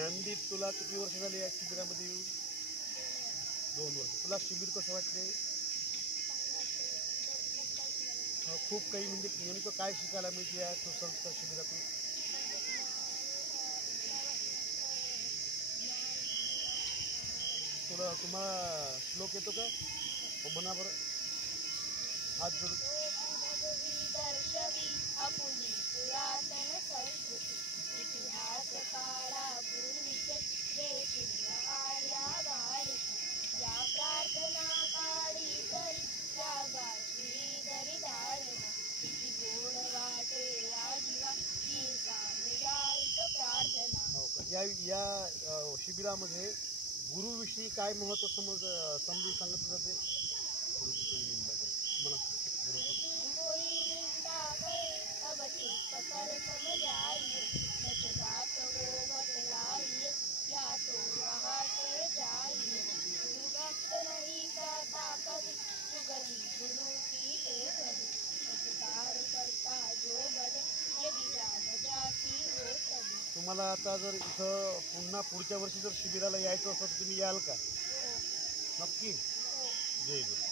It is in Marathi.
ज्ञानदीप, तुला किती वर्ष झाली या शिबिरामध्ये येऊन? 2 वर्ष. तुला शिबिर कसं वाटते? खूप काही म्हणजे नेमकं काय शिकायला मिळते या संस्कार शिबिरातून? तुम्हाला श्लोक येतो का? म्हणा बरं, हात जोडून. दर्शवी आपुली पुरातन संस्कृती, इतिहास काळा पूर्वीचे जे शिल्प आर्या भारती. या प्रार्थना काळी करी रागाची दरी धारणा, किती गोड वाटे या जीवा ही सामुदायिक प्रार्थना. हो का? या शिबिरामध्ये गुरुविषयी काय महत्त्व समजून सांगितलं जाते? गुरुची निंदा करे म्हणा. कोई निंदा करे अब चुप कर समझाइए, सच बात को बतलाइए या तो वहाँ से जाइए. गुरु भक्त नहीं कहता कभी, सुगली गुरु की एक घड़ी. उपकार करता जो बने, यदि जान जाती हो तभी. तुम्हाला आता जर इथं पुढच्या वर्षी जर शिबिराला यायचं असेल तर तुम्ही याल का? नक्की. जय गुरु.